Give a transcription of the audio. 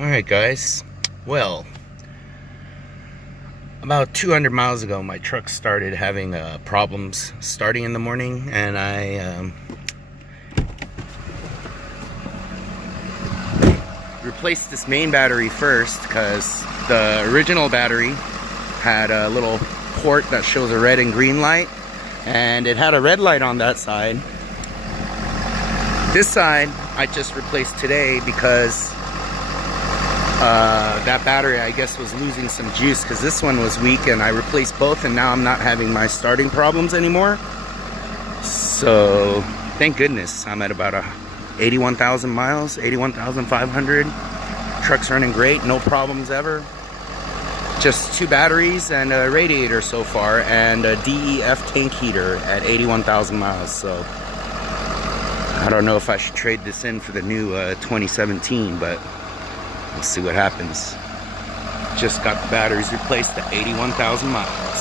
Alright guys, well, about 200 miles ago my truck started having problems starting in the morning, and I replaced this main battery first because the original battery had a little port that shows a red and green light, and it had a red light on that side. This side I just replaced today because that battery, I guess, was losing some juice because this one was weak, and I replaced both, and now I'm not having my starting problems anymore. So thank goodness I'm at about 81,000 miles, 81,500. Truck's running great, no problems ever. Just 2 batteries and a radiator so far, and a DEF tank heater at 81,000 miles. So I don't know if I should trade this in for the new 2017, but we'll see what happens. Just got the batteries replaced at 81,000 miles.